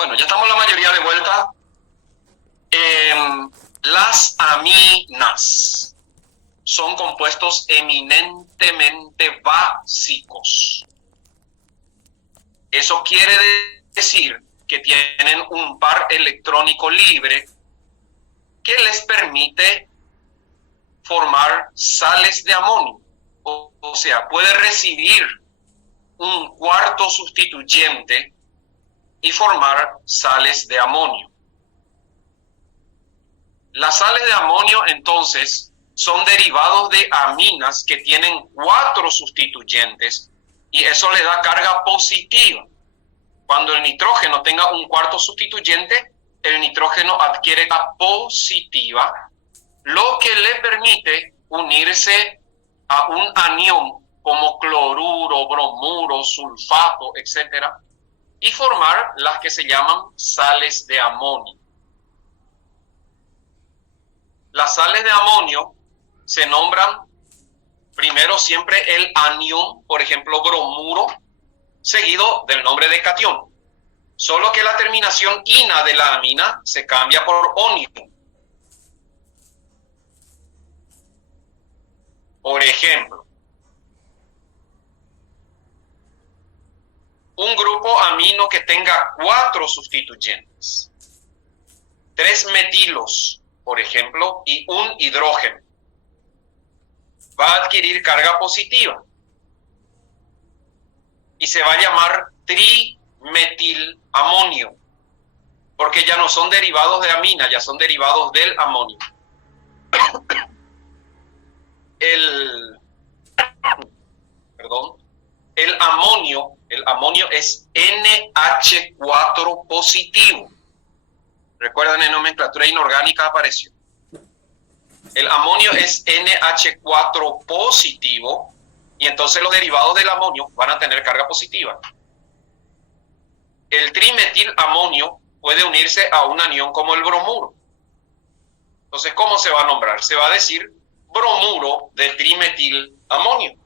Bueno, ya estamos la mayoría de vuelta. Las aminas son compuestos eminentemente básicos. Eso quiere decir que tienen un par electrónico libre que les permite formar sales de amonio. O sea, puede recibir un cuarto sustituyente y formar sales de amonio. Las sales de amonio, entonces, son derivados de aminas que tienen 4 sustituyentes y eso le da carga positiva. Cuando el nitrógeno tenga un cuarto sustituyente, el nitrógeno adquiere carga positiva, lo que le permite unirse a un anión como cloruro, bromuro, sulfato, etc., y formar las que se llaman sales de amonio. Las sales de amonio se nombran primero siempre el anión, por ejemplo, bromuro, seguido del nombre de catión. Solo que la terminación ina de la amina se cambia por onio. Por ejemplo, un grupo amino que tenga 4 sustituyentes, 3 metilos, por ejemplo, y un hidrógeno, va a adquirir carga positiva y se va a llamar trimetilamonio, porque ya no son derivados de amina, ya son derivados del amonio. El amonio es NH4 positivo. Recuerdan, en nomenclatura inorgánica apareció. El amonio es NH4 positivo y entonces los derivados del amonio van a tener carga positiva. El trimetilamonio puede unirse a un anión como el bromuro. Entonces, ¿cómo se va a nombrar? Se va a decir bromuro de trimetilamonio.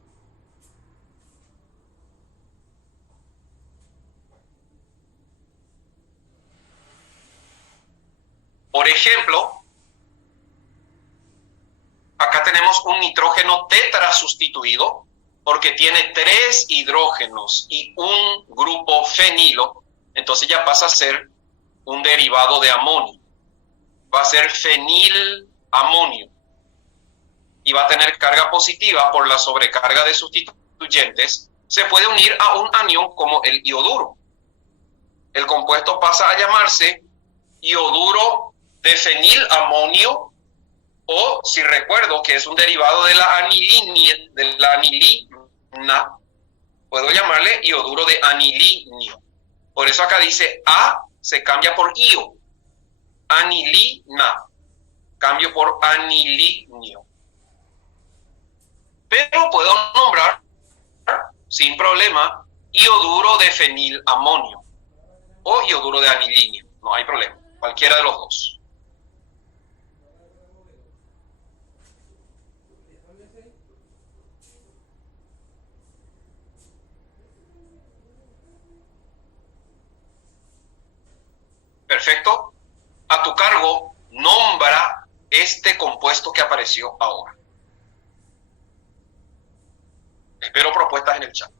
Por ejemplo, acá tenemos un nitrógeno tetrasustituido porque tiene 3 hidrógenos y un grupo fenilo, entonces ya pasa a ser un derivado de amonio. Va a ser fenilamonio y va a tener carga positiva por la sobrecarga de sustituyentes. Se puede unir a un anión como el ioduro. El compuesto pasa a llamarse ioduro de fenilamonio, o si recuerdo que es un derivado de la anilina, puedo llamarle ioduro de anilinio. Por eso acá dice A se cambia por io, anilina, cambio por anilinio. Pero puedo nombrar sin problema ioduro de fenilamonio o ioduro de anilinio, no hay problema, cualquiera de los dos. Perfecto. A tu cargo, nombra este compuesto que apareció ahora. Espero propuestas en el chat.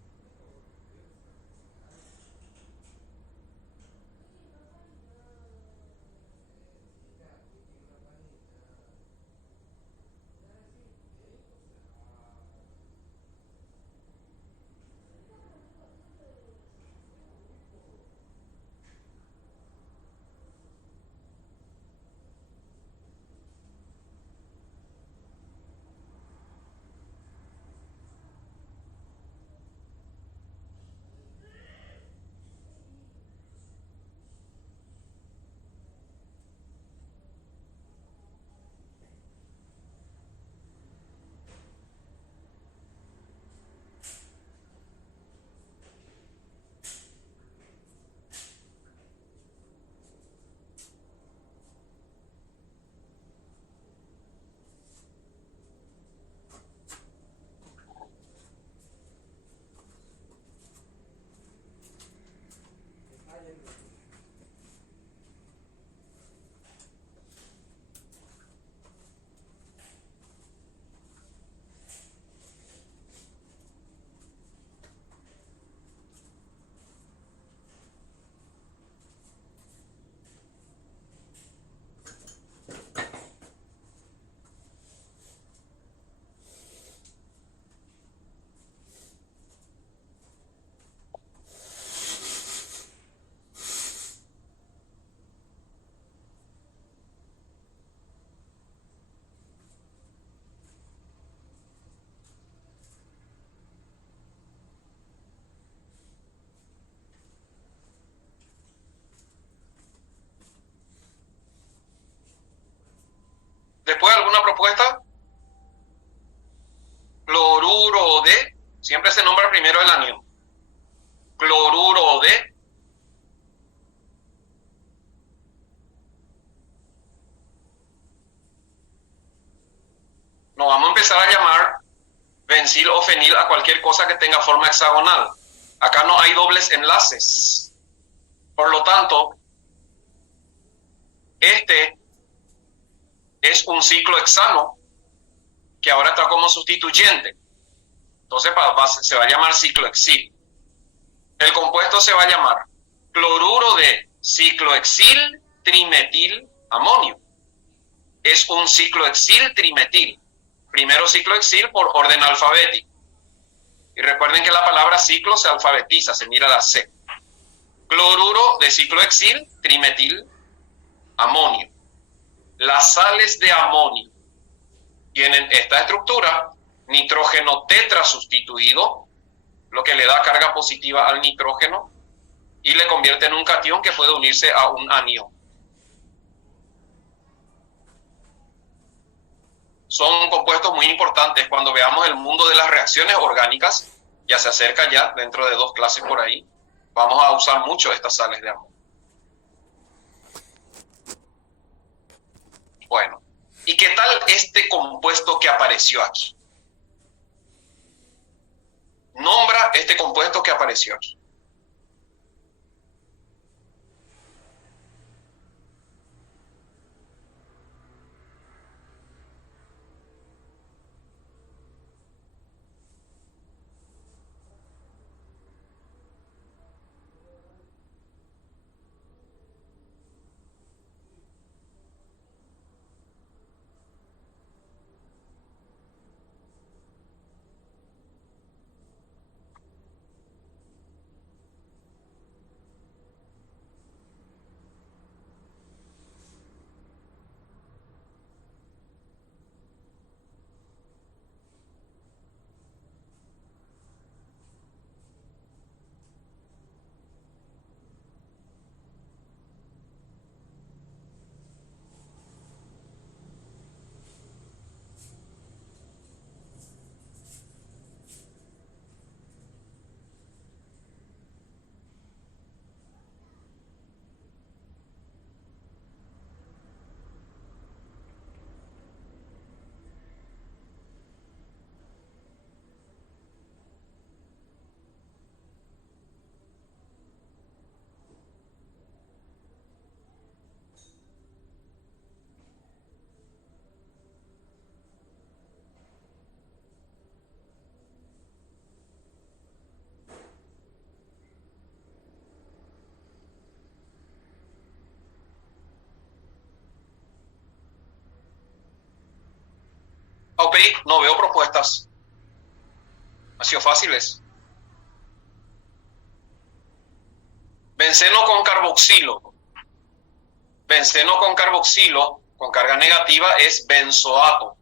Siempre se nombra primero el anión. Cloruro de no vamos a empezar a llamar bencil o fenil a cualquier cosa que tenga forma hexagonal. Acá no hay dobles enlaces. Por lo tanto, este es un ciclo hexano que ahora está como sustituyente. Entonces se va a llamar ciclohexil. El compuesto se va a llamar cloruro de ciclohexil trimetil amonio. Es un ciclohexil trimetil. Primero ciclohexil por orden alfabético. Y recuerden que la palabra ciclo se alfabetiza, se mira la C. Cloruro de ciclohexil trimetil amonio. Las sales de amonio tienen esta estructura, nitrógeno tetrasustituido, lo que le da carga positiva al nitrógeno y le convierte en un catión que puede unirse a un anión. Son compuestos muy importantes cuando veamos el mundo de las reacciones orgánicas. Ya se acerca ya, dentro de 2 clases por ahí. Vamos a usar mucho estas sales de amonio. Bueno, ¿y qué tal este compuesto que apareció aquí? Nombra este compuesto que apareció aquí. Ok, no veo propuestas. Ha sido fáciles. Benceno con carboxilo. Benceno con carboxilo con carga negativa es benzoato.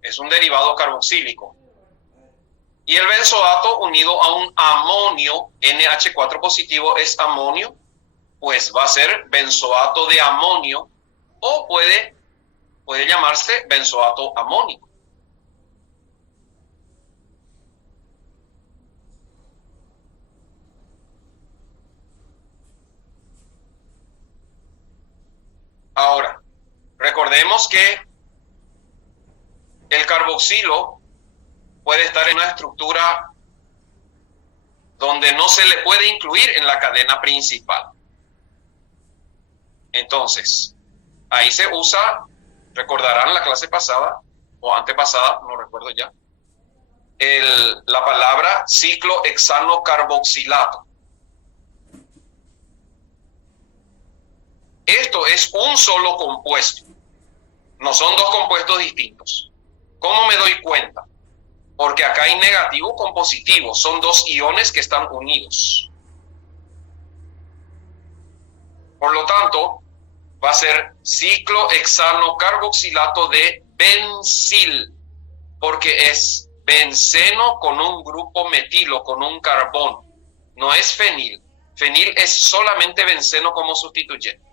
Es un derivado carboxílico. Y el benzoato unido a un amonio, NH4 positivo, es amonio, pues va a ser benzoato de amonio o puede llamarse benzoato amónico. Ahora, recordemos que el carboxilo puede estar en una estructura donde no se le puede incluir en la cadena principal. Entonces, ahí se usa, recordarán la clase pasada o antepasada, no recuerdo ya, la palabra ciclohexanocarboxilato. Esto es un solo compuesto, no son 2 compuestos distintos. ¿Cómo me doy cuenta? Porque acá hay negativo con positivo, son 2 iones que están unidos. Por lo tanto, va a ser ciclohexanocarboxilato de bencil, porque es benceno con un grupo metilo, con un carbono. No es fenil. Fenil es solamente benceno como sustituyente.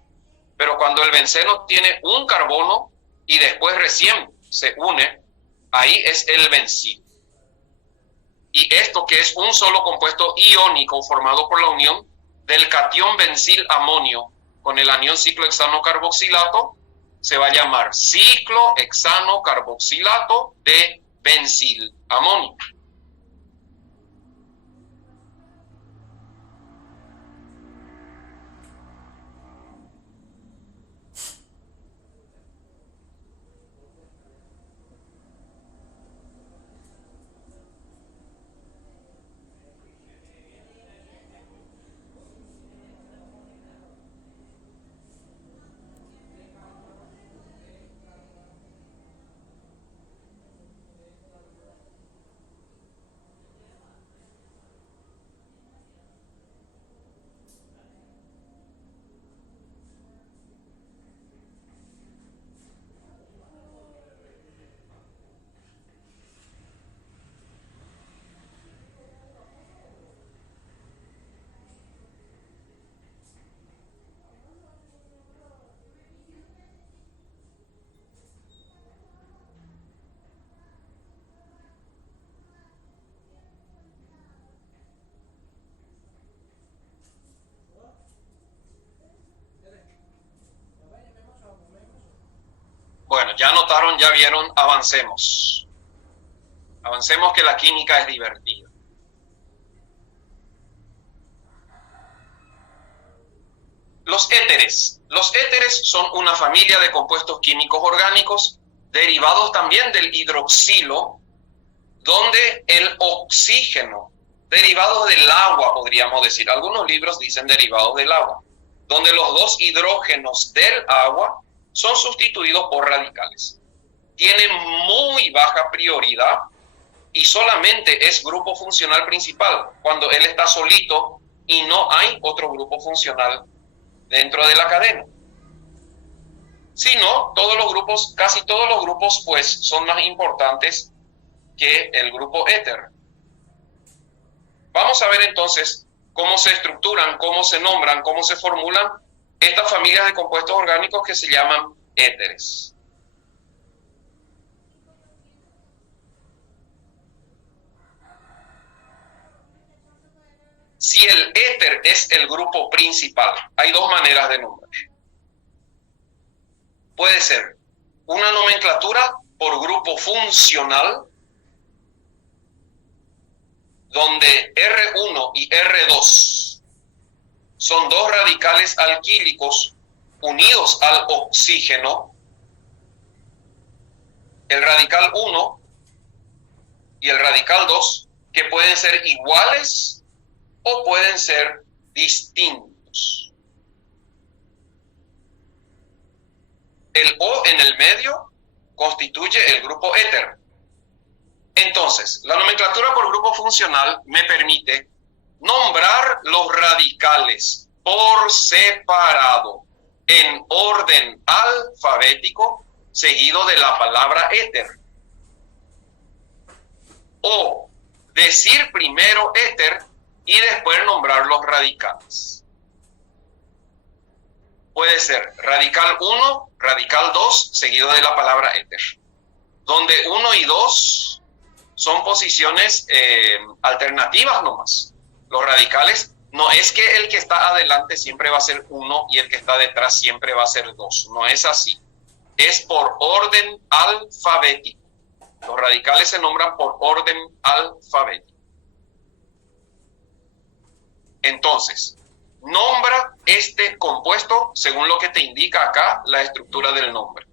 Pero cuando el benceno tiene un carbono y después recién se une, ahí es el bencil. Y esto, que es un solo compuesto iónico formado por la unión del catión bencil amonio con el anión ciclohexano carboxilato, se va a llamar ciclohexano carboxilato de bencil amonio. Bueno, ya notaron, ya vieron, avancemos. Avancemos, que la química es divertida. Los éteres. Los éteres son una familia de compuestos químicos orgánicos derivados también del hidroxilo, donde el oxígeno, derivados del agua, podríamos decir, algunos libros dicen derivados del agua, donde los dos hidrógenos del agua son sustituidos por radicales. Tiene muy baja prioridad y solamente es grupo funcional principal cuando él está solito y no hay otro grupo funcional dentro de la cadena. Si no, todos los grupos, casi todos los grupos, pues son más importantes que el grupo éter. Vamos a ver entonces cómo se estructuran, cómo se nombran, cómo se formulan estas familias de compuestos orgánicos que se llaman éteres. Si el éter es el grupo principal, hay dos maneras de nombrar. Puede ser una nomenclatura por grupo funcional, donde R1 y R2 son dos radicales alquílicos unidos al oxígeno. El radical 1 y el radical 2, que pueden ser iguales o pueden ser distintos. El O en el medio constituye el grupo éter. Entonces, la nomenclatura por grupo funcional me permite nombrar los radicales por separado en orden alfabético seguido de la palabra éter. O decir primero éter y después nombrar los radicales. Puede ser radical 1, radical 2, seguido de la palabra éter, donde 1 y 2 son posiciones alternativas nomás. Los radicales, no es que el que está adelante siempre va a ser 1 y el que está detrás siempre va a ser 2. No es así. Es por orden alfabético. Los radicales se nombran por orden alfabético. Entonces, nombra este compuesto según lo que te indica acá la estructura del nombre.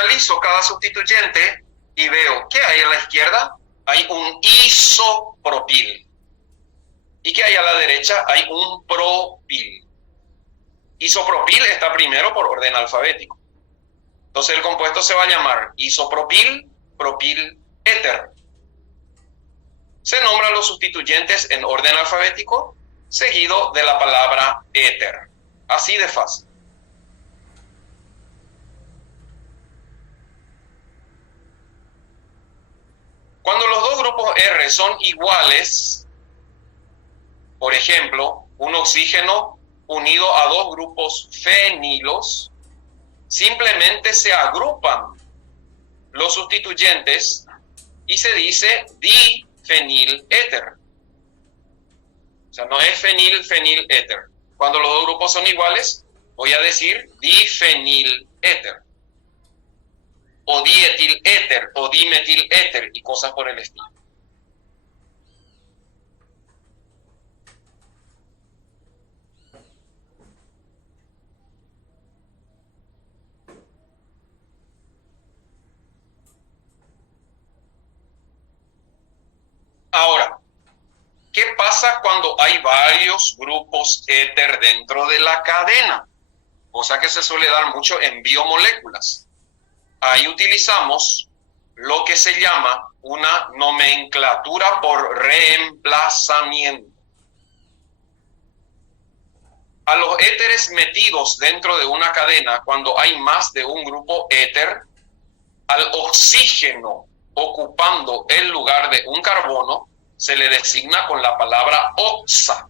analizo cada sustituyente y veo que hay a la izquierda, hay un isopropil. Y que hay a la derecha, hay un propil. Isopropil está primero por orden alfabético. Entonces el compuesto se va a llamar isopropil, propil, éter. Se nombran los sustituyentes en orden alfabético, seguido de la palabra éter. Así de fácil. Cuando los dos grupos R son iguales, por ejemplo, un oxígeno unido a dos grupos fenilos, simplemente se agrupan los sustituyentes y se dice difeniléter. O sea, no es feniléter. Cuando los dos grupos son iguales, voy a decir difeniléter. O dietiléter, o dimetiléter, y cosas por el estilo. Ahora, ¿qué pasa cuando hay varios grupos éter dentro de la cadena? Cosa que se suele dar mucho en biomoléculas. Ahí utilizamos lo que se llama una nomenclatura por reemplazamiento. A los éteres metidos dentro de una cadena, cuando hay más de un grupo éter, al oxígeno ocupando el lugar de un carbono, se le designa con la palabra oxa.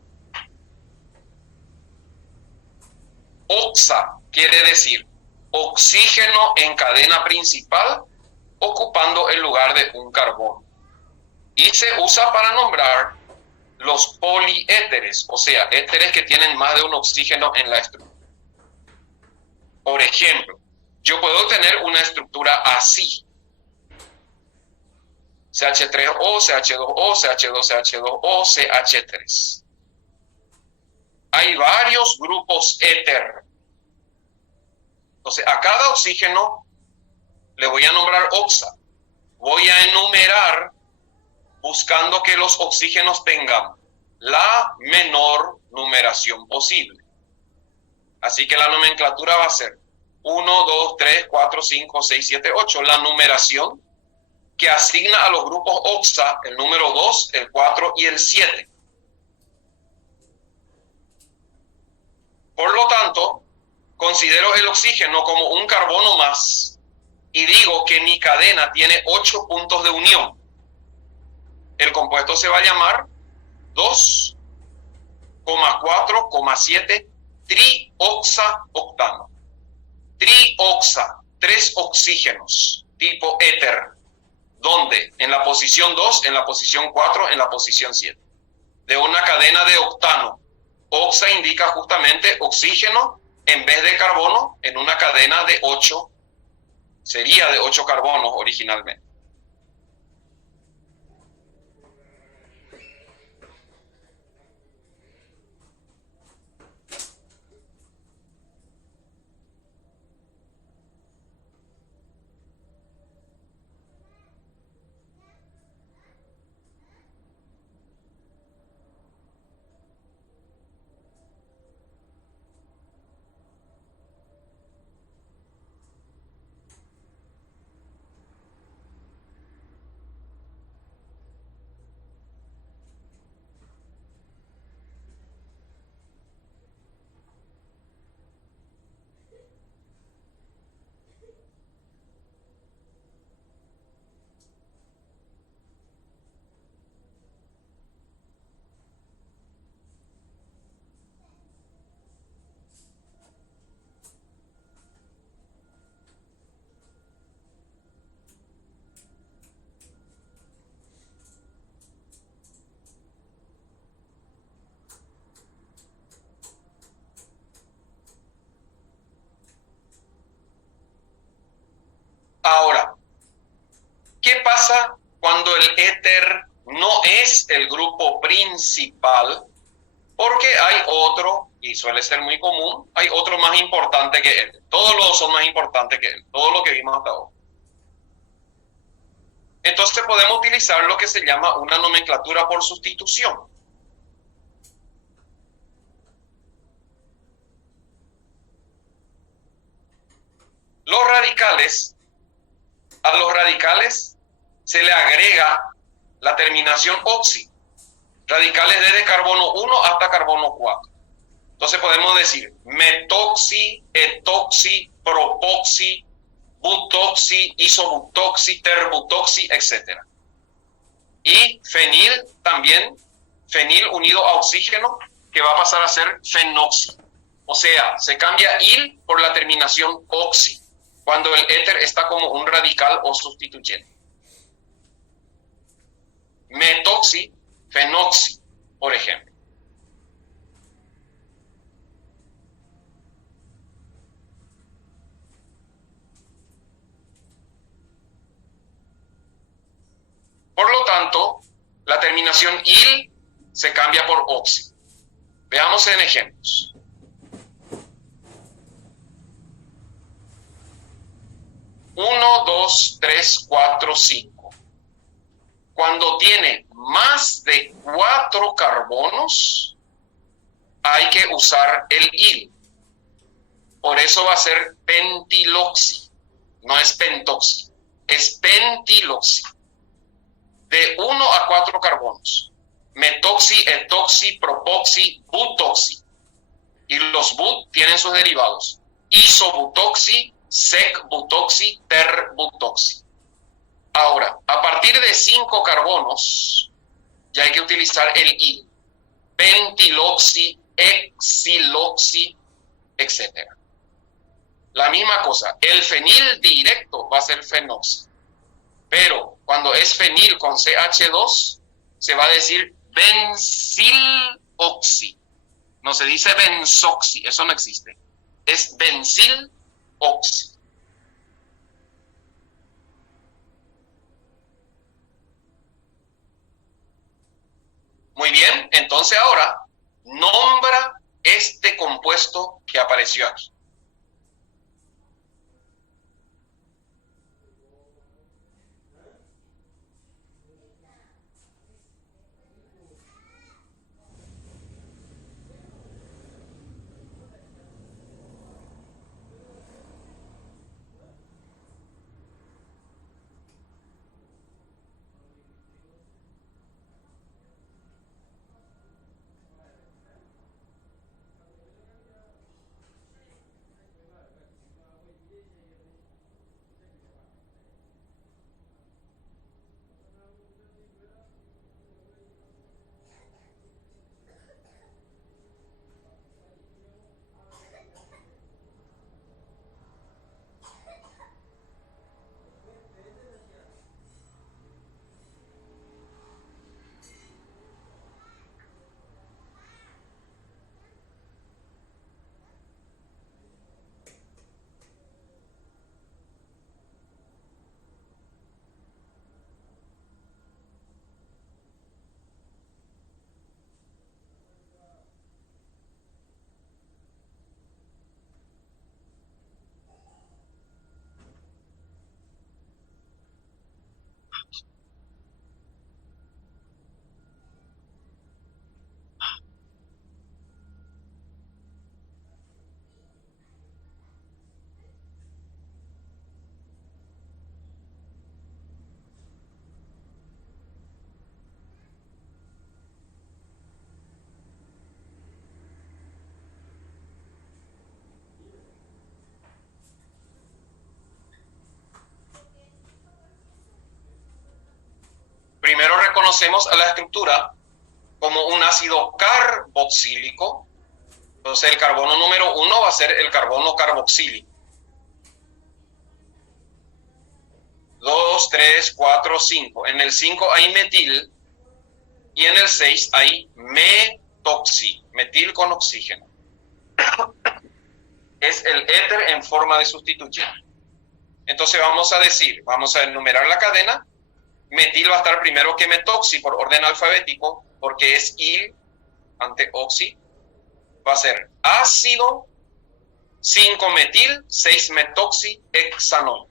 Oxa quiere decir oxígeno en cadena principal ocupando el lugar de un carbono. Y se usa para nombrar los poliéteres, o sea, éteres que tienen más de un oxígeno en la estructura. Por ejemplo, yo puedo tener una estructura así. CH3O, CH2O, CH2, CH2O, CH3. Hay varios grupos éter. Entonces, a cada oxígeno le voy a nombrar oxa. Voy a enumerar buscando que los oxígenos tengan la menor numeración posible. Así que la nomenclatura va a ser 1, 2, 3, 4, 5, 6, 7, 8. La numeración que asigna a los grupos oxa el número 2, el 4 y el 7. Por lo tanto, considero el oxígeno como un carbono más y digo que mi cadena tiene 8 puntos de unión. El compuesto se va a llamar 2,4,7 trioxaoctano. Trioxa, 3 oxígenos, tipo éter. ¿Dónde? En la posición 2, en la posición 4, en la posición 7. De una cadena de octano. Oxa indica justamente oxígeno en vez de carbono en una cadena de 8. Sería de 8 carbonos originalmente. Ahora, ¿qué pasa cuando el éter no es el grupo principal, Porque hay otro, y suele ser muy común, hay otro más importante que él. Todos los son más importantes que él, todo lo que vimos hasta ahora. Entonces podemos utilizar lo que se llama una nomenclatura por sustitución. Los radicales, a los radicales se le agrega la terminación oxi. Radicales desde carbono 1 hasta carbono 4. Entonces podemos decir metoxi, etoxi, propoxi, butoxi, isobutoxi, terbutoxi, etc. Y fenil también, fenil unido a oxígeno, que va a pasar a ser fenoxi. O sea, se cambia il por la terminación oxi, cuando el éter está como un radical o sustituyente. Metoxi, fenoxi, por ejemplo. Por lo tanto, la terminación il se cambia por oxi. Veamos en ejemplos. Uno, 2, 3, 4, 5. Cuando tiene más de 4 carbonos, hay que usar el il. Por eso va a ser pentiloxi. No es pentoxi, es pentiloxi. De 1 a 4 carbonos. Metoxi, etoxi, propoxi, butoxi. Y los but tienen sus derivados. Isobutoxi, sec-butoxi, ter-butoxi. Ahora, a partir de 5 carbonos, ya hay que utilizar el il. Pentiloxi, exiloxi, etc. La misma cosa, el fenil directo va a ser fenoxi. Pero cuando es fenil con CH2, se va a decir benziloxi. No se dice benzoxi, eso no existe. Es benziloxi. Muy bien, entonces ahora nombra este compuesto que apareció aquí. Primero reconocemos a la estructura como un ácido carboxílico. Entonces el carbono número 1 va a ser el carbono carboxílico. 2, 3, 4, 5. En el 5 hay metil y en el 6 hay metoxi, metil con oxígeno. Es el éter en forma de sustituyente. Entonces vamos a enumerar la cadena. Metil va a estar primero que metoxi por orden alfabético, porque es il. ante oxi, va a ser ácido 5-metil 6-metoxihexanol.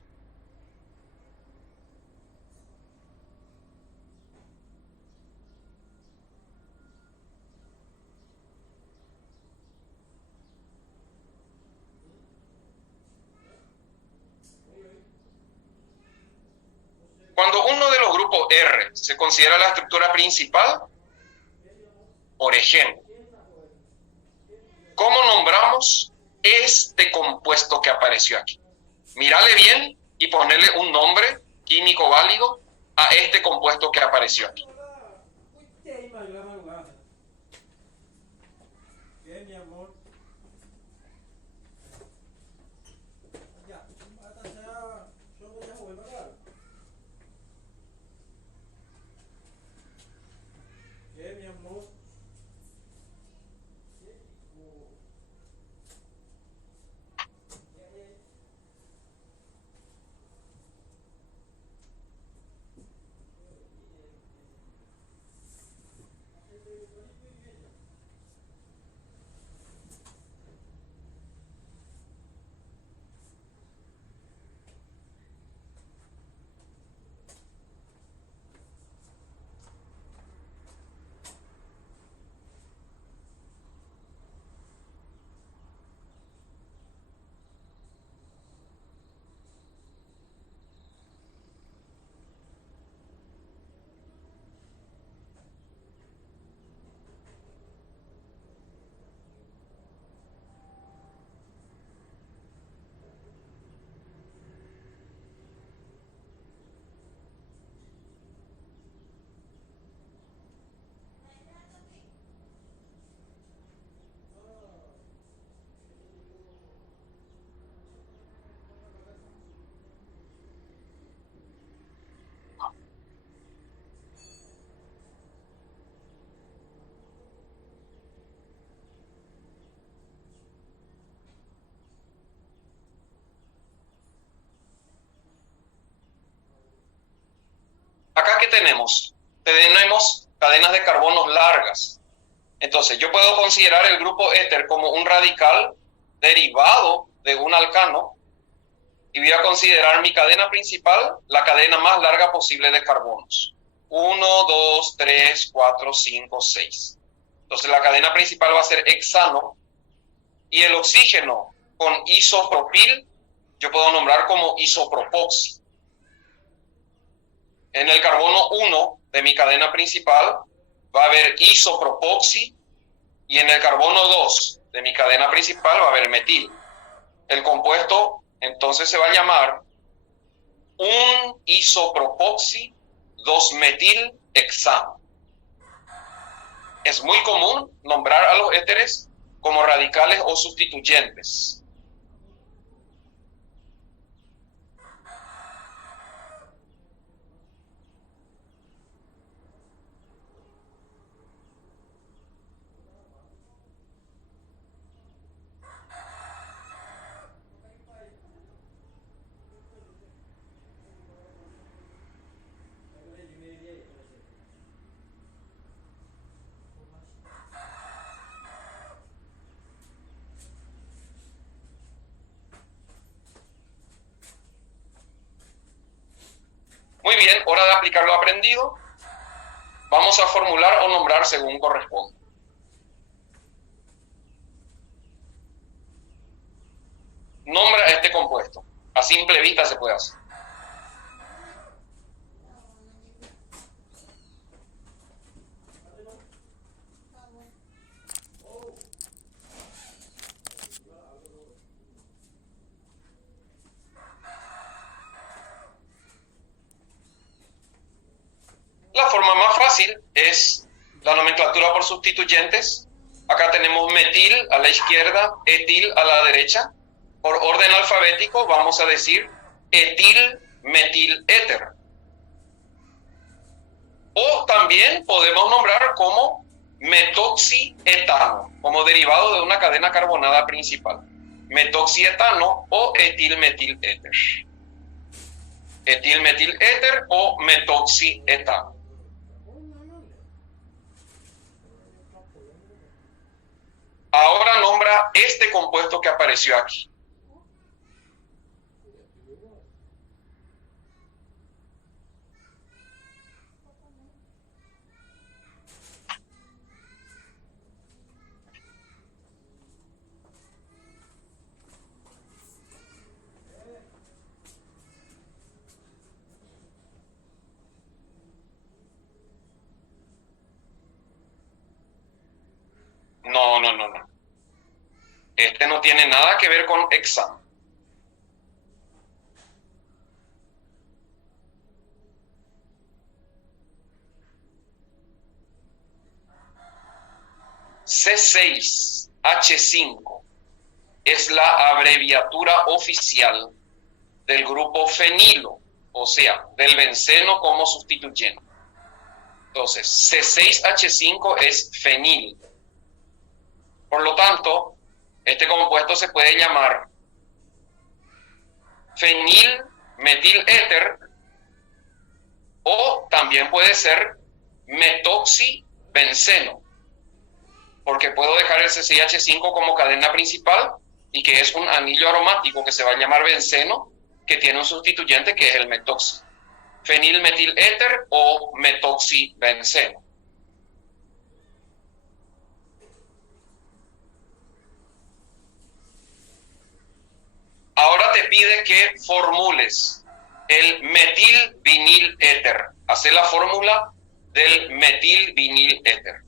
Cuando uno de los grupos R se considera la estructura principal, por ejemplo, ¿cómo nombramos este compuesto que apareció aquí? Mírale bien y ponerle un nombre químico válido a este compuesto que apareció aquí. Acá, ¿qué tenemos? Tenemos cadenas de carbonos largas. Entonces, yo puedo considerar el grupo éter como un radical derivado de un alcano y voy a considerar mi cadena principal la cadena más larga posible de carbonos. 1, 2, 3, 4, 5, 6. Entonces, la cadena principal va a ser hexano y el oxígeno con isopropil yo puedo nombrar como isopropoxi. En el carbono 1 de mi cadena principal va a haber isopropoxi y en el carbono 2 de mi cadena principal va a haber metil. El compuesto entonces se va a llamar un isopropoxi 2-metil hexano. Es muy común nombrar a los éteres como radicales o sustituyentes. Muy bien, hora de aplicar lo aprendido. Vamos a formular o nombrar según corresponde. Nombra este compuesto. A simple vista se puede hacer. La forma más fácil es la nomenclatura por sustituyentes. Acá tenemos metil a la izquierda, etil a la derecha. Por orden alfabético vamos a decir etil, metil, éter. O también podemos nombrar como metoxietano, como derivado de una cadena carbonada principal. Metoxietano o etilmetiléter. Etilmetiléter o metoxietano. Ahora nombra este compuesto que apareció aquí. No, no, no, no. Este no tiene nada que ver con hexano. C6H5 es la abreviatura oficial del grupo fenilo, o sea, del benceno como sustituyente. Entonces, C6H5 es fenil. Por lo tanto, este compuesto se puede llamar fenilmetiléter o también puede ser metoxibenceno, porque puedo dejar el C6H5 como cadena principal y que es un anillo aromático que se va a llamar benceno, que tiene un sustituyente que es el metoxi. Fenilmetiléter o metoxibenceno. Ahora te pide que formules el metilviniléter. Hace la fórmula del metilviniléter.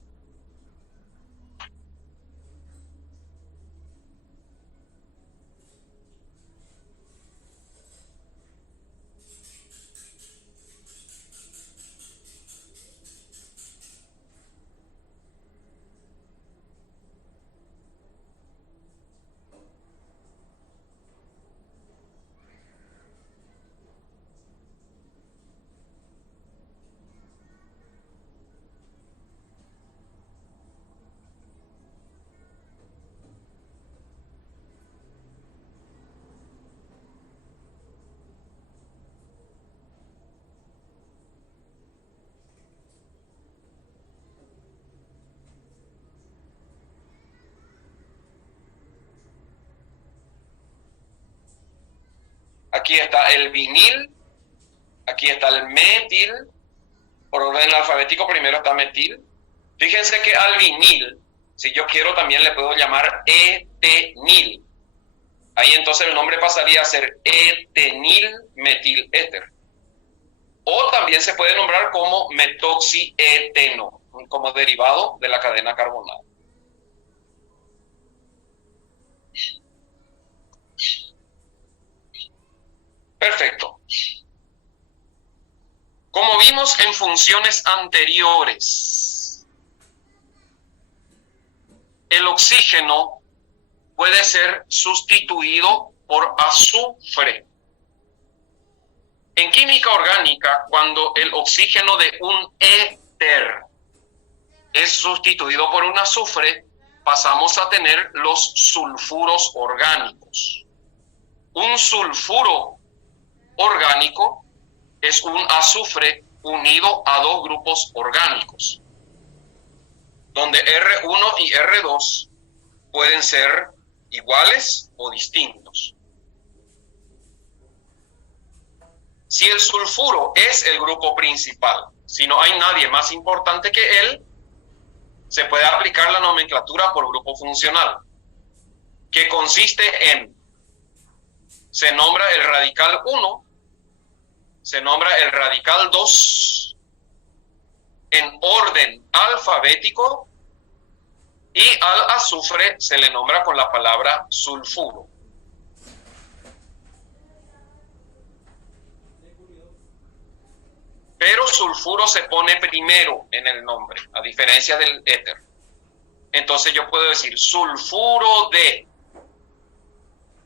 Aquí está el vinil, aquí está el metil, por orden alfabético primero está metil. Fíjense que al vinil, si yo quiero también le puedo llamar etenil. Ahí entonces el nombre pasaría a ser etenilmetiléter. O también se puede nombrar como metoxieteno, como derivado de la cadena carbonada. Perfecto. Como vimos en funciones anteriores, el oxígeno puede ser sustituido por azufre. En química orgánica, cuando el oxígeno de un éter es sustituido por un azufre, pasamos a tener los sulfuros orgánicos. Un sulfuro orgánico es un azufre unido a dos grupos orgánicos, donde R1 y R2 pueden ser iguales o distintos. Si el sulfuro es el grupo principal, si no hay nadie más importante que él, se puede aplicar la nomenclatura por grupo funcional, que consiste en, se nombra el radical 1, se nombra el radical 2, en orden alfabético, y al azufre se le nombra con la palabra sulfuro. Pero sulfuro se pone primero en el nombre, a diferencia del éter. Entonces yo puedo decir sulfuro de,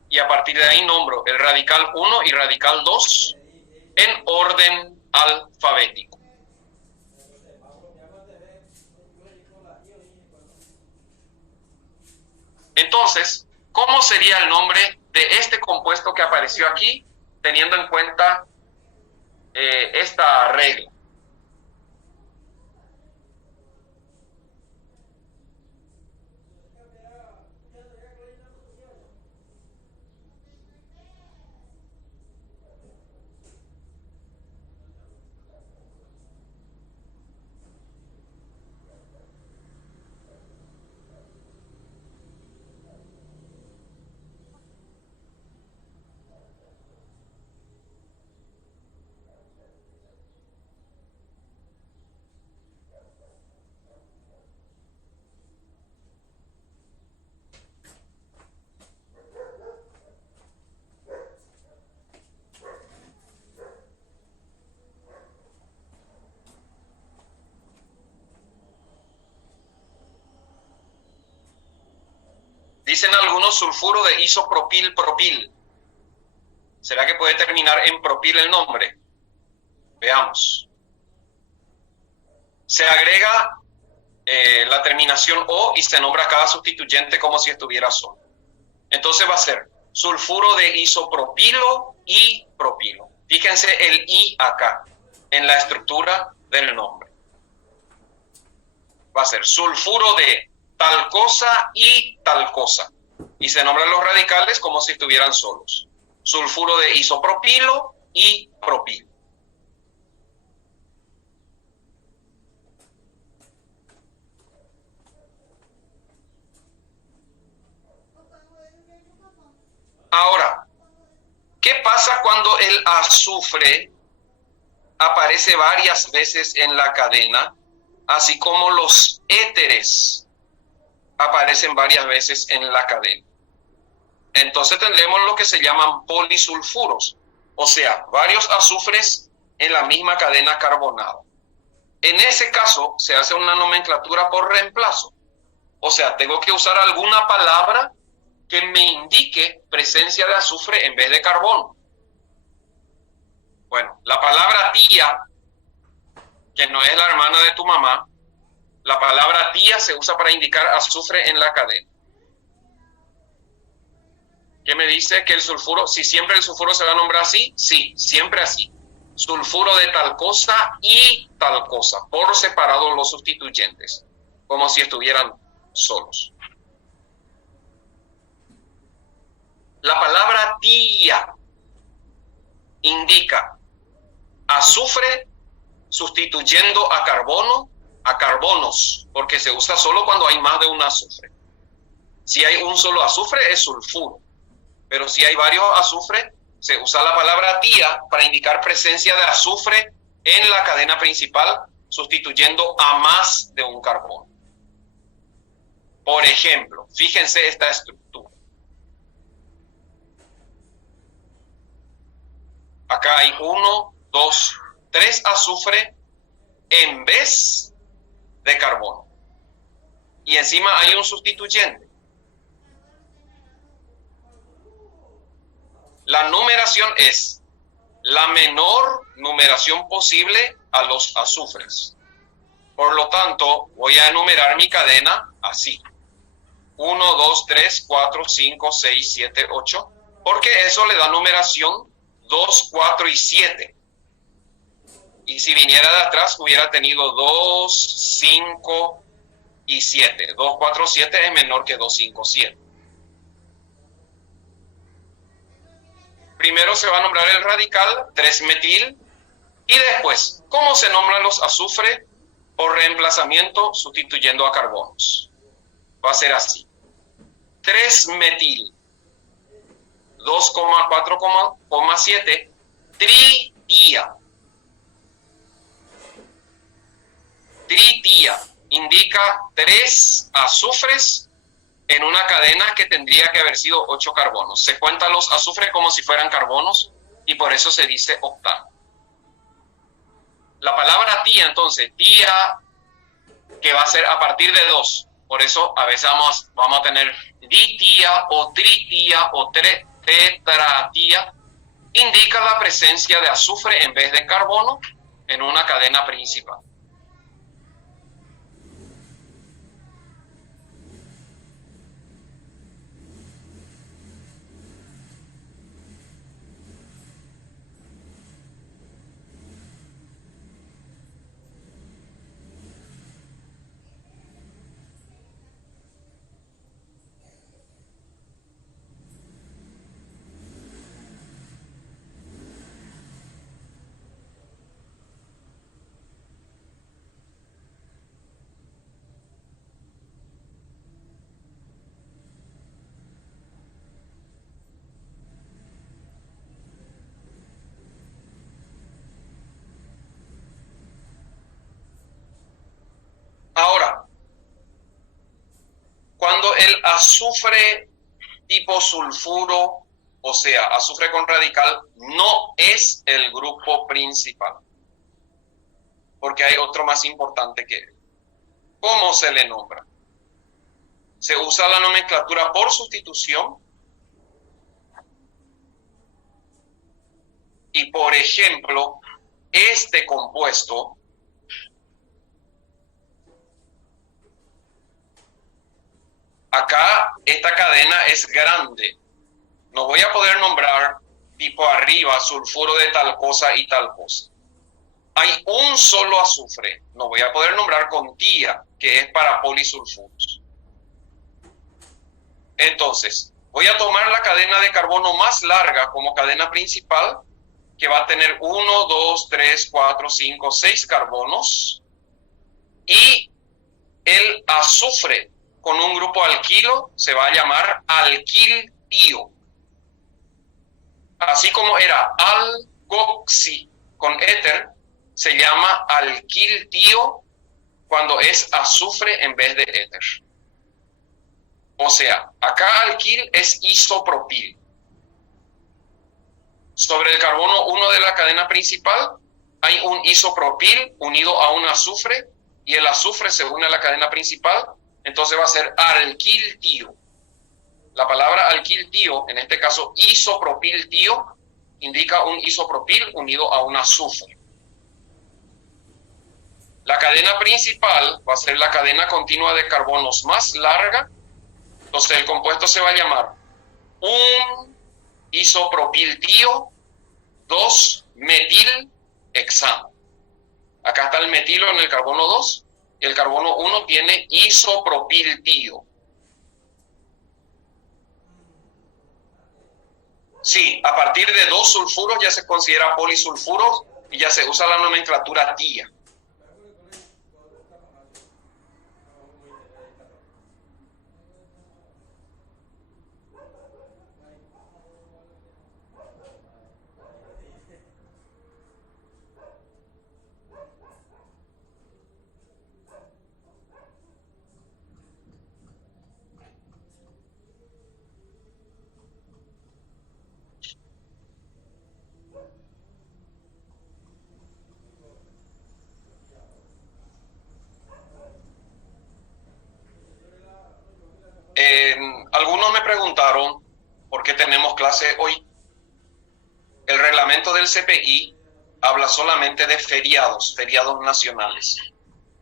y a partir de ahí nombro el radical 1 y radical 2 en orden alfabético. Entonces, ¿cómo sería el nombre de este compuesto que apareció aquí, teniendo en cuenta esta regla? Dicen algunos sulfuro de isopropil, propil. ¿Será que puede terminar en propil el nombre? Veamos. Se agrega la terminación O y se nombra cada sustituyente como si estuviera solo. Entonces va a ser sulfuro de isopropilo y propilo. Fíjense el I acá, en la estructura del nombre. Va a ser sulfuro de tal cosa y tal cosa. Y se nombran los radicales como si estuvieran solos. Sulfuro de isopropilo y propilo. Ahora, ¿qué pasa cuando el azufre aparece varias veces en la cadena, así como los éteres aparecen varias veces en la cadena? Entonces tendremos lo que se llaman polisulfuros, o sea, varios azufres en la misma cadena carbonada. En ese caso se hace una nomenclatura por reemplazo, o sea, tengo que usar alguna palabra que me indique presencia de azufre en vez de carbono. Bueno, la palabra tía, que no es la hermana de tu mamá, la palabra tía se usa para indicar azufre en la cadena. ¿Qué me dice? Que el sulfuro, si siempre el sulfuro se va a nombrar así, sí, siempre así. Sulfuro de tal cosa y tal cosa, por separado los sustituyentes, como si estuvieran solos. La palabra tía indica azufre sustituyendo a carbono, a carbonos, porque se usa solo cuando hay más de un azufre. Si hay un solo azufre es sulfuro, pero si hay varios azufres, se usa la palabra tía para indicar presencia de azufre en la cadena principal, sustituyendo a más de un carbono. Por ejemplo, fíjense esta estructura. Acá hay 1, 2, 3 azufre en vez de carbono. Y encima hay un sustituyente. La numeración es la menor numeración posible a los azufres. Por lo tanto, voy a enumerar mi cadena así. 1, 2, 3, 4, 5, 6, 7, 8. Porque eso le da numeración 2, 4 y 7. Y si viniera de atrás, hubiera tenido 2, 5 y 7. 2, 4, 7 es menor que 2, 5, 7. Primero se va a nombrar el radical 3-metil y después, ¿cómo se nombran los azufres? Por reemplazamiento sustituyendo a carbonos. Va a ser así. 3-metil 2,4,7 tritía. Tritía indica 3 azufres en una cadena que tendría que haber sido 8 carbonos. Se cuentan los azufres como si fueran carbonos y por eso se dice octano. La palabra tía, entonces, tía, que va a ser a partir de 2. Por eso a veces vamos a tener ditía o tritía o tetratía. Indica la presencia de azufre en vez de carbono en una cadena principal. Ahora, cuando el azufre tipo sulfuro, o sea, azufre con radical, no es el grupo principal, porque hay otro más importante que él. ¿Cómo se le nombra? se usa la nomenclatura por sustitución. Y por ejemplo, este compuesto acá, esta cadena es grande. No voy a poder nombrar tipo arriba sulfuro de tal cosa y tal cosa. Hay un solo azufre. No voy a poder nombrar con tía, que es para polisulfuros. Entonces, voy a tomar la cadena de carbono más larga como cadena principal, que va a tener 1, 2, 3, 4, 5, 6 carbonos. Y el azufre con un grupo alquilo se va a llamar alquiltío. Así como era alcoxi con éter, se llama alquiltío cuando es azufre en vez de éter. O sea, acá alquil es isopropil. Sobre el carbono 1 de la cadena principal hay un isopropil unido a un azufre y el azufre se une a la cadena principal, entonces va a ser alquiltío. La palabra alquiltío, en este caso isopropiltío, indica un isopropil unido a un azufre. La cadena principal va a ser la cadena continua de carbonos más larga, entonces el compuesto se va a llamar un isopropiltío 2-metilhexano. Acá está el metilo en el carbono 2 y el carbono 1 tiene isopropiltío. Sí, a partir de 2 sulfuros ya se considera polisulfuros y ya se usa la nomenclatura tía. Algunos me preguntaron por qué tenemos clase hoy. El reglamento del CPI habla solamente de feriados nacionales.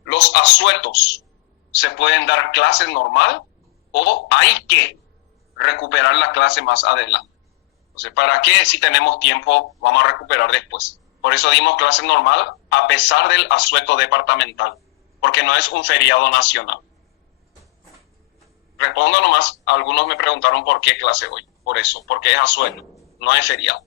Los asuetos se pueden dar clase normal o hay que recuperar la clase más adelante. Entonces, ¿para qué si tenemos tiempo vamos a recuperar después? Por eso dimos clase normal a pesar del asueto departamental, porque no es un feriado nacional. Respondo nomás, algunos me preguntaron por qué clase hoy. Por eso, porque es asueto, no es feriado.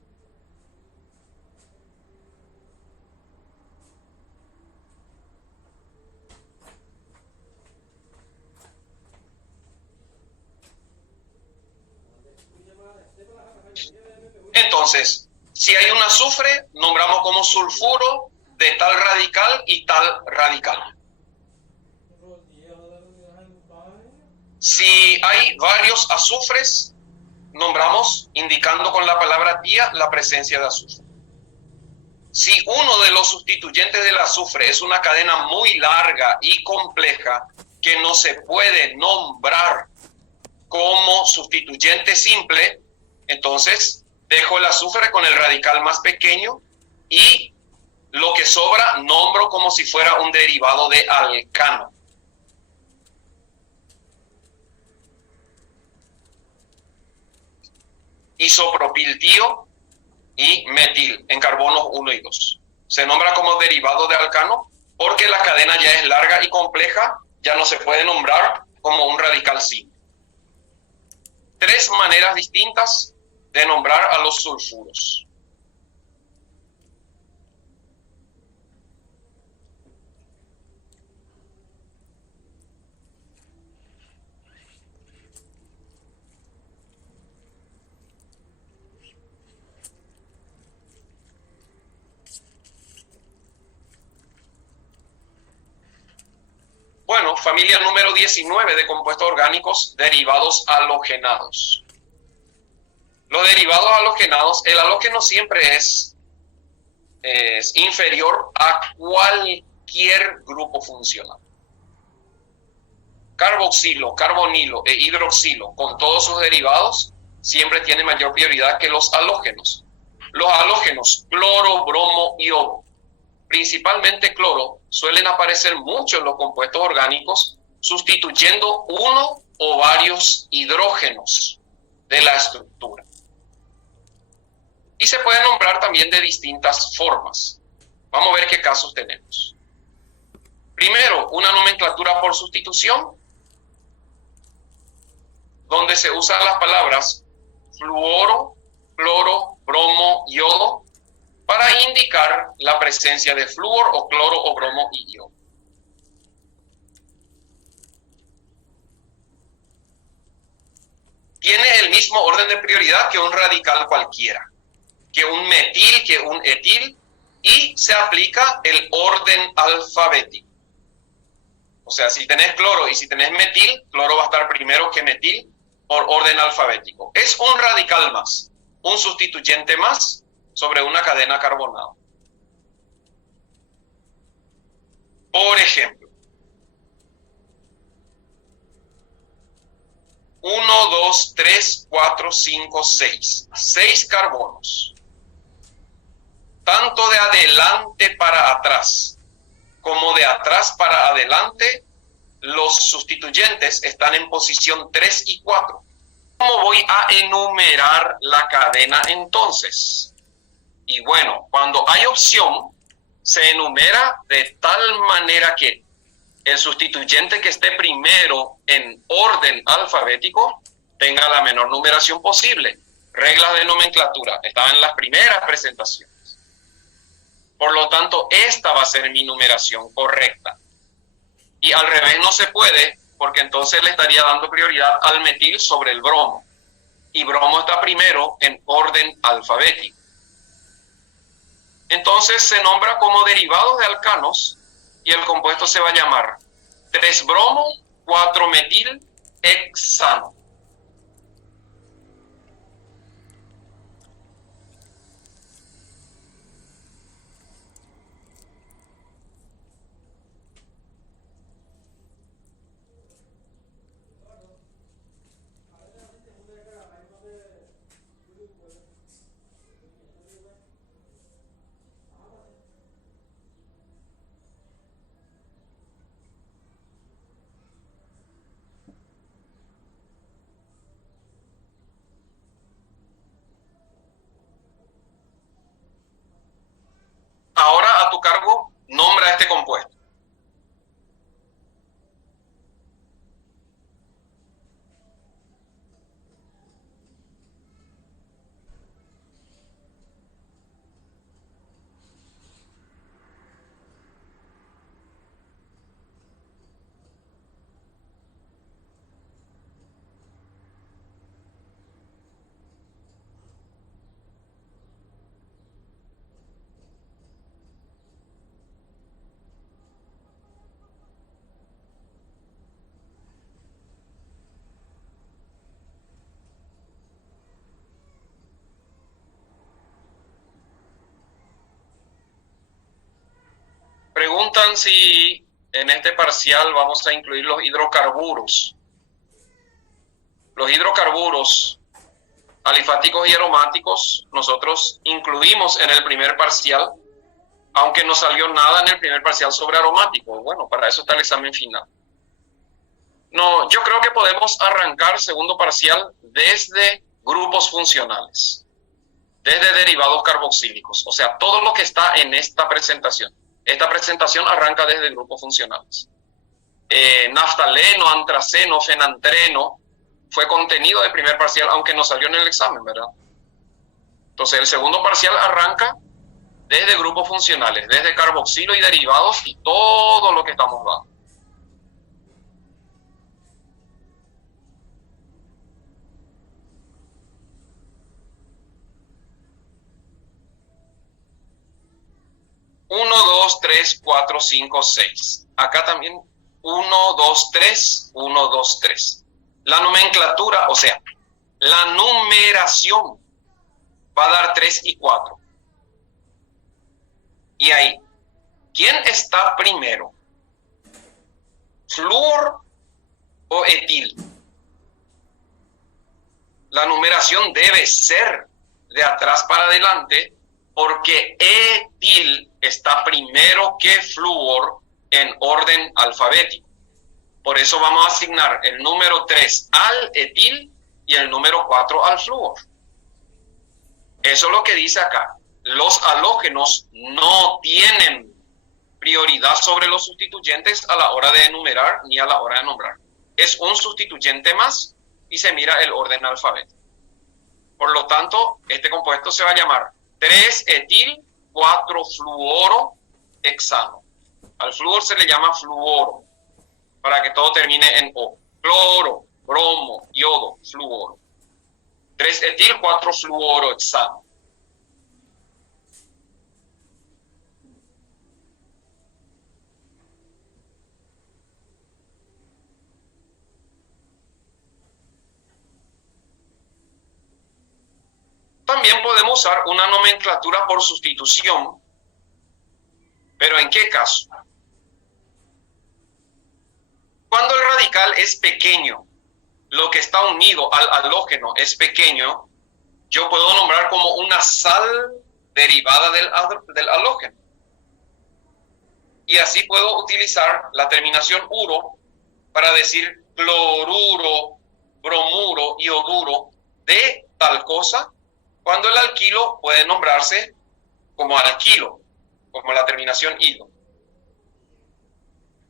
Entonces, si hay un azufre, nombramos como sulfuro de tal radical y tal radical. Si hay varios azufres, nombramos, indicando con la palabra tía, la presencia de azufre. Si uno de los sustituyentes del azufre es una cadena muy larga y compleja que no se puede nombrar como sustituyente simple, entonces dejo el azufre con el radical más pequeño y lo que sobra nombro como si fuera un derivado de alcano. Isopropiltío y metil en carbonos 1 y 2. Se nombra como derivado de alcano porque la cadena ya es larga y compleja, ya no se puede nombrar como un radical simple. 3 maneras distintas de nombrar a los sulfuros. Bueno, familia número 19 de compuestos orgánicos derivados halogenados. Los derivados halogenados, el halógeno siempre es inferior a cualquier grupo funcional. carboxilo, carbonilo e hidroxilo, con todos sus derivados, siempre tiene mayor prioridad que los halógenos. Los halógenos, cloro, bromo y yodo, principalmente cloro, suelen aparecer mucho en los compuestos orgánicos, sustituyendo uno o varios hidrógenos de la estructura. Y se puede nombrar también de distintas formas. Vamos a ver qué casos tenemos. Primero, una nomenclatura por sustitución, donde se usan las palabras fluoro, cloro, bromo, yodo, para indicar la presencia de flúor o cloro o bromo y yodo. Tiene el mismo orden de prioridad que un radical cualquiera, que un metil, que un etil, y se aplica el orden alfabético. O sea, si tenés cloro y si tenés metil, cloro va a estar primero que metil por orden alfabético. Es un radical más, un sustituyente más sobre una cadena carbonada. Por ejemplo, 1, 2, 3, 4, 5, 6. 6 carbonos. Tanto de adelante para atrás como de atrás para adelante, los sustituyentes están en posición 3 y 4. ¿Cómo voy a enumerar la cadena entonces? Y bueno, cuando hay opción, se enumera de tal manera que el sustituyente que esté primero en orden alfabético tenga la menor numeración posible. Reglas de nomenclatura, estaban en las primeras presentaciones. Por lo tanto, esta va a ser mi numeración correcta. Y al revés no se puede, porque entonces le estaría dando prioridad al metil sobre el bromo. Y bromo está primero en orden alfabético. Entonces se nombra como derivados de alcanos y el compuesto se va a llamar 3-bromo, 4-metil, hexano. Ahora a tu cargo, nombra este compuesto. Preguntan si en este parcial vamos a incluir los hidrocarburos. Los hidrocarburos alifáticos y aromáticos nosotros incluimos en el primer parcial, aunque no salió nada en el primer parcial sobre aromáticos. Bueno, para eso está el examen final. No, yo creo que podemos arrancar segundo parcial desde grupos funcionales, desde derivados carboxílicos, o sea, todo lo que está en esta presentación. Esta presentación arranca desde grupos funcionales. Naftaleno, antraceno, fenantreno fue contenido del primer parcial, aunque no salió en el examen, ¿verdad? Entonces, el segundo parcial arranca desde grupos funcionales, desde carboxilo y derivados y todo lo que estamos dando. Uno, 2, 3, 4, 5, 6. Acá también 1, 2, 3, 1, 2, 3. La nomenclatura, o sea, la numeración va a dar 3 y 4. Y ahí, ¿quién está primero? ¿Flúor o etil. La numeración debe ser de atrás para adelante porque etil está primero que flúor en orden alfabético. Por eso vamos a asignar el número 3 al etil y el número 4 al flúor. Eso es lo que dice acá. Los halógenos no tienen prioridad sobre los sustituyentes a la hora de enumerar ni a la hora de nombrar. Es un sustituyente más y se mira el orden alfabético. Por lo tanto, este compuesto se va a llamar 3-etil 4-fluorohexano. Al flúor se le llama fluoro, para que todo termine en O. Cloro, bromo, yodo, fluoro. 3-etil 4-fluorohexano. También podemos usar una nomenclatura por sustitución, pero ¿en qué caso? Cuando el radical es pequeño, lo que está unido al halógeno es pequeño, yo puedo nombrar como una sal derivada del halógeno. Y así puedo utilizar la terminación uro para decir cloruro, bromuro, ioduro de tal cosa, cuando el alquilo puede nombrarse como alquilo, como la terminación ilo.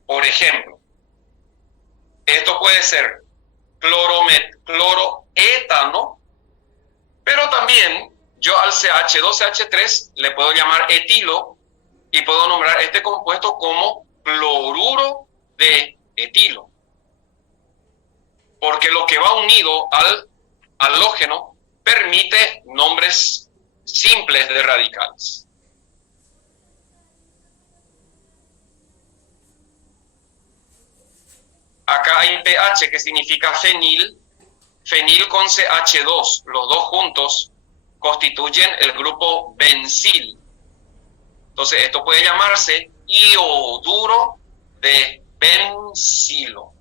Por ejemplo, esto puede ser cloroetano, pero también yo al CH2CH3 le puedo llamar etilo y puedo nombrar este compuesto como cloruro de etilo. Porque lo que va unido al halógeno permite nombres simples de radicales. Acá hay pH que significa fenil, fenil con CH2, los dos juntos constituyen el grupo bencil. Entonces esto puede llamarse ioduro de bencilo.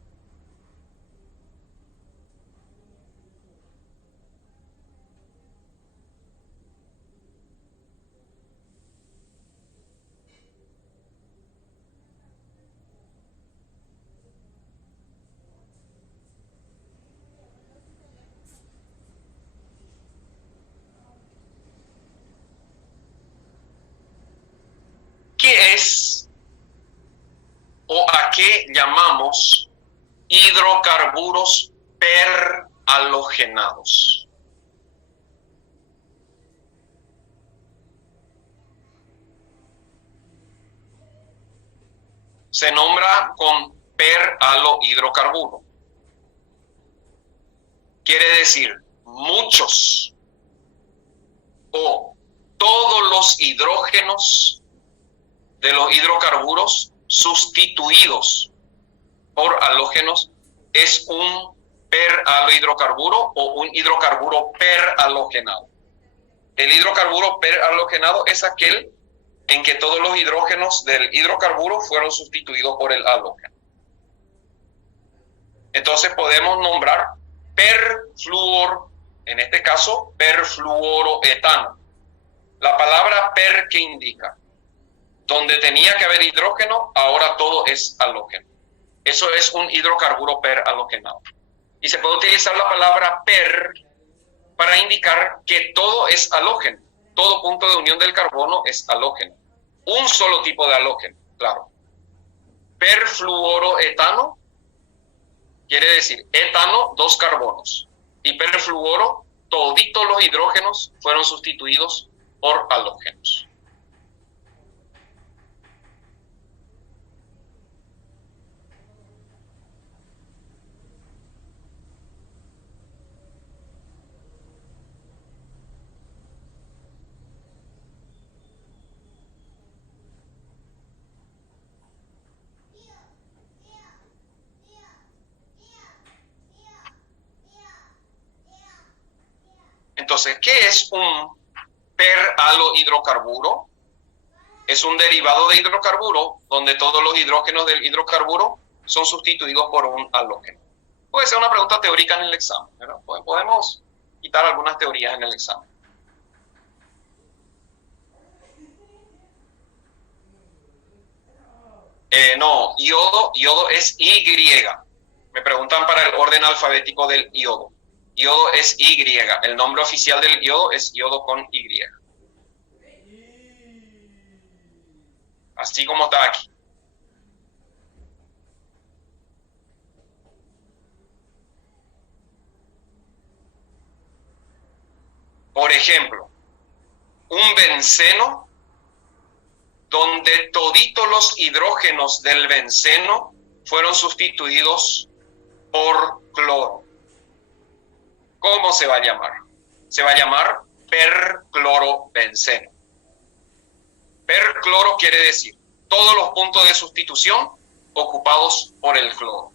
¿Qué es o a qué llamamos hidrocarburos perhalogenados? Se nombra con perhalohidrocarburo. Quiere decir muchos o todos los hidrógenos de los hidrocarburos sustituidos por halógenos es un perhalohidrocarburo o un hidrocarburo perhalogenado. El hidrocarburo perhalogenado es aquel en que todos los hidrógenos del hidrocarburo fueron sustituidos por el halógeno. Entonces podemos nombrar perfluor, en este caso perfluoroetano. La palabra per, que indica donde tenía que haber hidrógeno, ahora todo es halógeno. Eso es un hidrocarburo perhalogenado. Y se puede utilizar la palabra per para indicar que todo es halógeno. Todo punto de unión del carbono es halógeno. Un solo tipo de halógeno, claro. Perfluoroetano quiere decir etano, 2 carbonos. Y perfluoro, toditos los hidrógenos fueron sustituidos por halógenos. Entonces, ¿qué es un perhalohidrocarburo? Es un derivado de hidrocarburo donde todos los hidrógenos del hidrocarburo son sustituidos por un halógeno. Puede ser una pregunta teórica en el examen, ¿verdad? Podemos quitar algunas teorías en el examen. No, iodo es Y. Me preguntan para el orden alfabético del iodo. Iodo es Y. El nombre oficial del iodo es iodo con Y. Así como está aquí. Por ejemplo, un benceno donde toditos los hidrógenos del benceno fueron sustituidos por cloro. ¿Cómo se va a llamar? Se va a llamar perclorobenceno. Percloro quiere decir todos los puntos de sustitución ocupados por el cloro.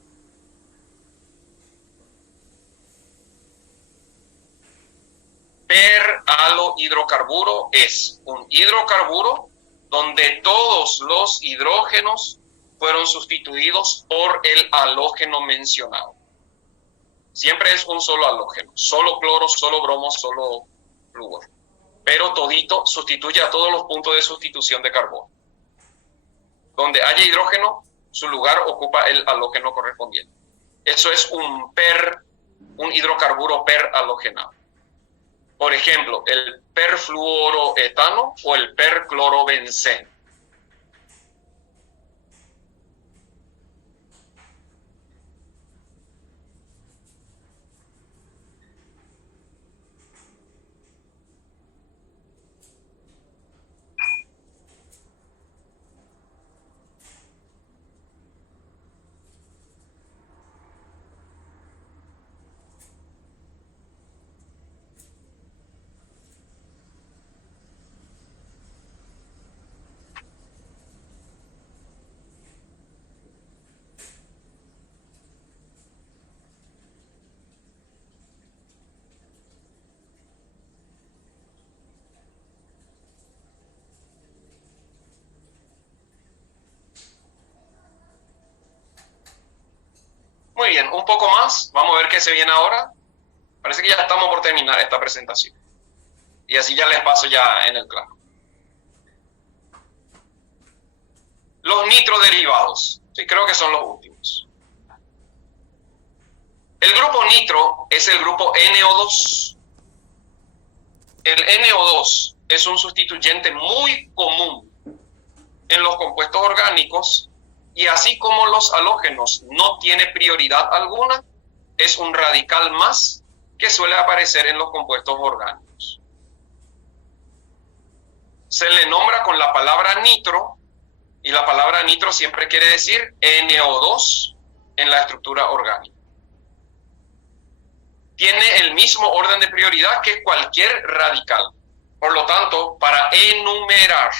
Perhalohidrocarburo es un hidrocarburo donde todos los hidrógenos fueron sustituidos por el halógeno mencionado. Siempre es un solo halógeno, solo cloro, solo bromo, solo flúor. Pero todito sustituye a todos los puntos de sustitución de carbono. Donde haya hidrógeno, su lugar ocupa el halógeno correspondiente. Eso es un hidrocarburo perhalogenado. Por ejemplo, el perfluoroetano o el perclorobenceno. Muy bien, un poco más. Vamos a ver qué se viene ahora. Parece que ya estamos por terminar esta presentación. Y así ya les paso ya en el claro. Los nitroderivados. Sí, creo que son los últimos. El grupo nitro es el grupo NO2. El NO2 es un sustituyente muy común en los compuestos orgánicos y así como los halógenos no tiene prioridad alguna, es un radical más que suele aparecer en los compuestos orgánicos. Se le nombra con la palabra nitro y la palabra nitro siempre quiere decir NO2 en la estructura orgánica. Tiene el mismo orden de prioridad que cualquier radical. Por lo tanto, para enumerar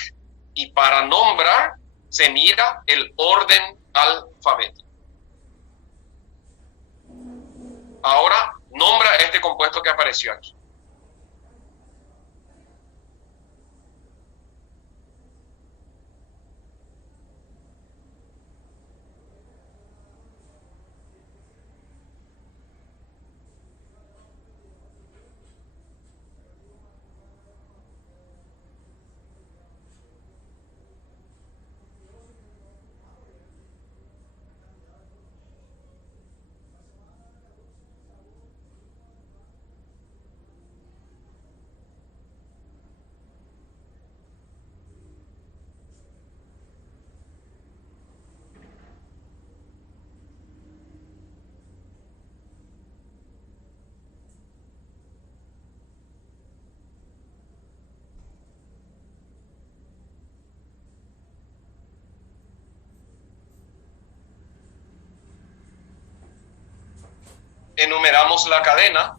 y para nombrar, se mira el orden alfabético. Ahora, nombra este compuesto que apareció aquí. Enumeramos la cadena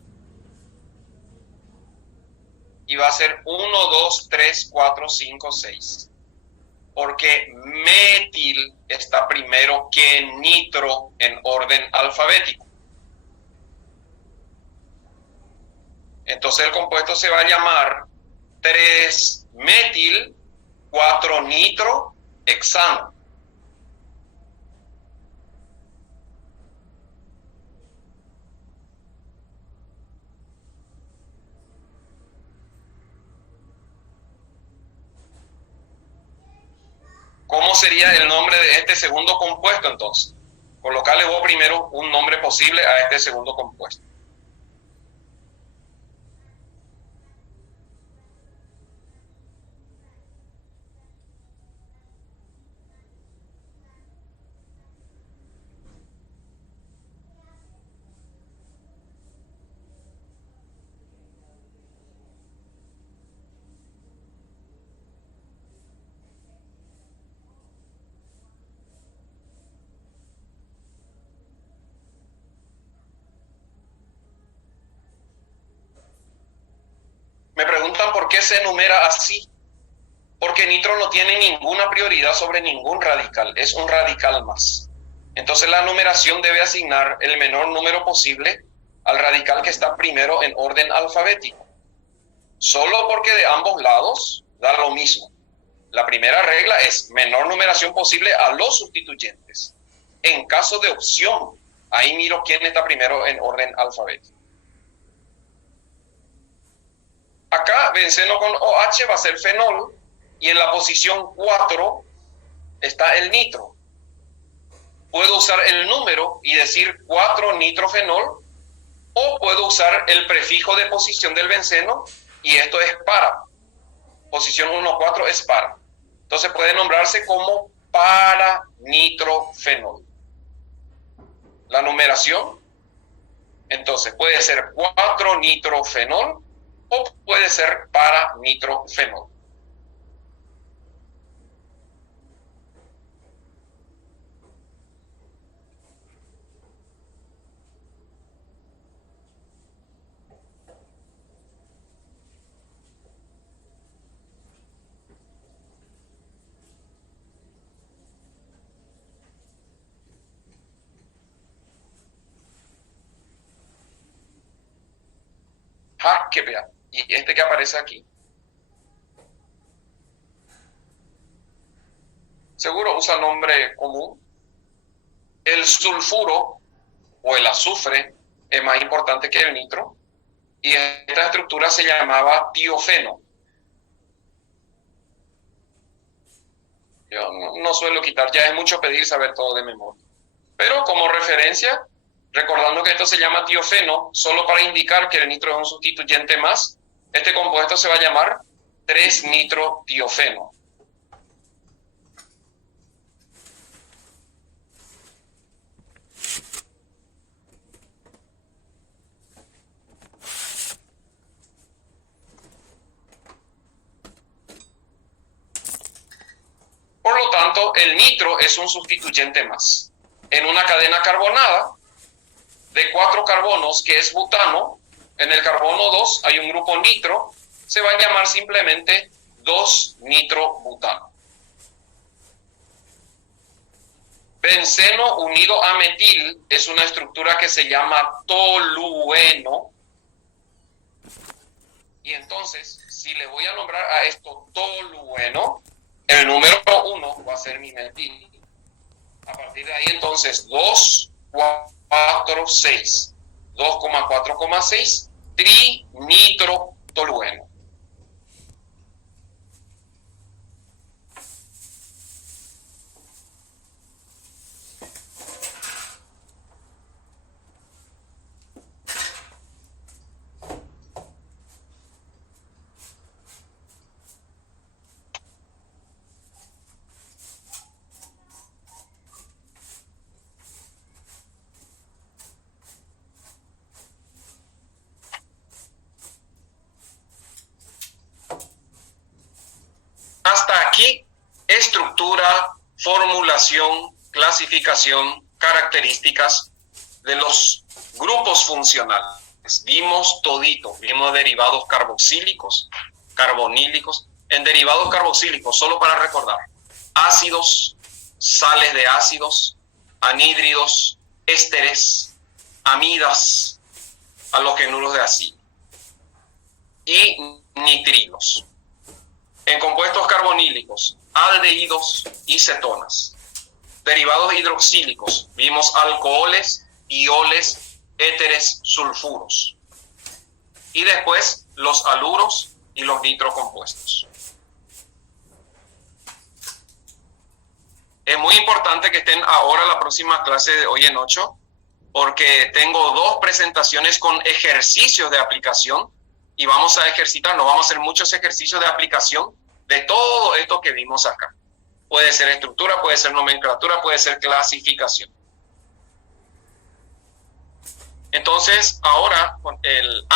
y va a ser 1, 2, 3, 4, 5, 6. Porque metil está primero que nitro en orden alfabético. Entonces el compuesto se va a llamar 3-metil 4-nitrohexano. sería el nombre de este segundo compuesto entonces? Colocarle vos primero un nombre posible a este segundo compuesto. Me preguntan por qué se enumera así. Porque nitro no tiene ninguna prioridad sobre ningún radical, es un radical más. Entonces la numeración debe asignar el menor número posible al radical que está primero en orden alfabético. Solo porque de ambos lados da lo mismo. La primera regla es menor numeración posible a los sustituyentes. En caso de opción, ahí miro quién está primero en orden alfabético. Acá benceno con OH va a ser fenol y en la posición 4 está el nitro. Puedo usar el número y decir 4-nitrofenol o puedo usar el prefijo de posición del benceno y esto es para. Posición 1-4 es para. Entonces puede nombrarse como para-nitrofenol. La numeración, entonces puede ser 4-nitrofenol o puede ser para-nitrofenol. Que vea. Y este que aparece aquí. Seguro usa nombre común. El sulfuro o el azufre es más importante que el nitro. Y esta estructura se llamaba tiofeno. Yo no suelo quitar, ya es mucho pedir saber todo de memoria. Pero como referencia, recordando que esto se llama tiofeno, solo para indicar que el nitro es un sustituyente más, este compuesto se va a llamar 3-nitrotiofeno. Por lo tanto, el nitro es un sustituyente más. En una cadena carbonada de 4 carbonos, que es butano, en el carbono 2 hay un grupo nitro, se va a llamar simplemente 2-nitrobutano. Benceno unido a metil es una estructura que se llama tolueno. Y entonces, si le voy a nombrar a esto tolueno, el número 1 va a ser mi metil. A partir de ahí, entonces, 2,4,6. 2,4,6 trinitrotolueno. Hasta aquí, estructura, formulación, clasificación, características de los grupos funcionales. Vimos todito, vimos derivados carboxílicos, carbonílicos. En derivados carboxílicos, solo para recordar, ácidos, sales de ácidos, anhídridos, ésteres, amidas, halogenuros de ácido y nitrilos. En compuestos carbonílicos, aldehídos y cetonas. Derivados hidroxílicos, vimos alcoholes, ioles, éteres, sulfuros. Y después los haluros y los nitrocompuestos. Es muy importante que estén ahora la próxima clase de hoy en 8, porque tengo 2 presentaciones con ejercicios de aplicación y vamos a ejercitarnos, vamos a hacer muchos ejercicios de aplicación de todo esto que vimos acá. Puede ser estructura, puede ser nomenclatura, puede ser clasificación. Entonces, ahora, con el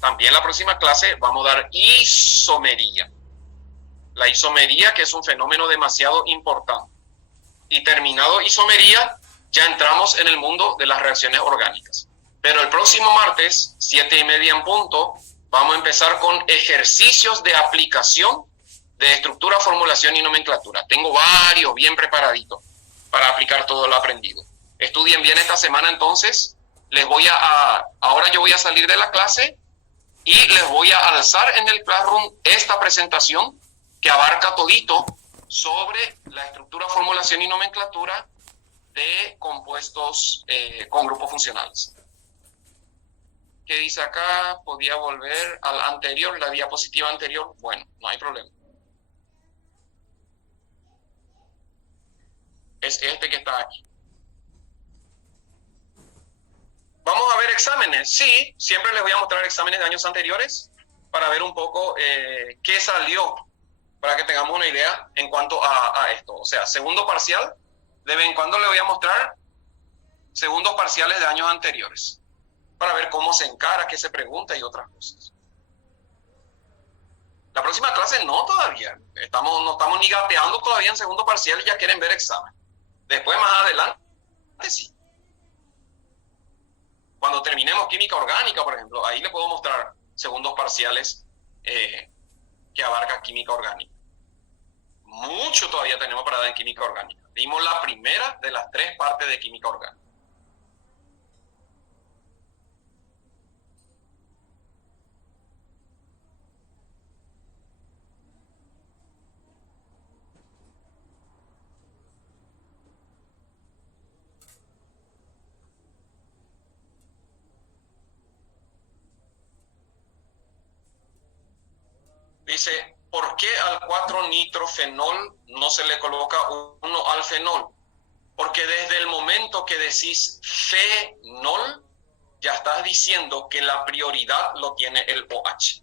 también la próxima clase vamos a dar isomería. La isomería, que es un fenómeno demasiado importante. Y terminado isomería, ya entramos en el mundo de las reacciones orgánicas. Pero el próximo martes, 7:30 en punto, vamos a empezar con ejercicios de aplicación de estructura, formulación y nomenclatura. Tengo varios bien preparaditos para aplicar todo lo aprendido. Estudien bien esta semana entonces. Ahora yo voy a salir de la clase y les voy a alzar en el Classroom esta presentación que abarca todito sobre la estructura, formulación y nomenclatura de compuestos con grupos funcionales. ¿Qué dice acá? ¿Podía volver al anterior, la diapositiva anterior? Bueno, no hay problema. Es este que está aquí. ¿Vamos a ver exámenes? Sí, siempre les voy a mostrar exámenes de años anteriores para ver un poco qué salió, para que tengamos una idea en cuanto a esto. O sea, segundo parcial, de vez en cuando les voy a mostrar segundos parciales de años anteriores, para ver cómo se encara, qué se pregunta y otras cosas. La próxima clase no todavía. No estamos ni gateando todavía en segundo parcial y ya quieren ver examen. Después, más adelante, sí. Cuando terminemos química orgánica, por ejemplo, ahí les puedo mostrar segundos parciales que abarca química orgánica. Mucho todavía tenemos para dar en química orgánica. Dimos la primera de las 3 partes de química orgánica. Dice, ¿por qué al 4-nitrofenol no se le coloca 1-alfenol? Porque desde el momento que decís fenol, ya estás diciendo que la prioridad lo tiene el OH.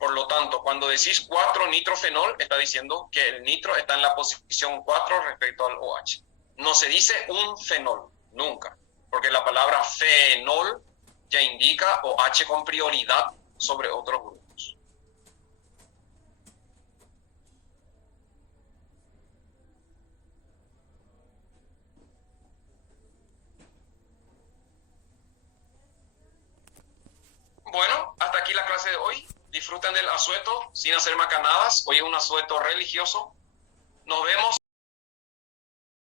Por lo tanto, cuando decís 4-nitrofenol, está diciendo que el nitro está en la posición 4 respecto al OH. No se dice un fenol, nunca, porque la palabra fenol ya indica OH con prioridad sobre otros grupos. Bueno, hasta aquí la clase de hoy. Disfruten del asueto sin hacer macanadas. Hoy es un asueto religioso. Nos vemos.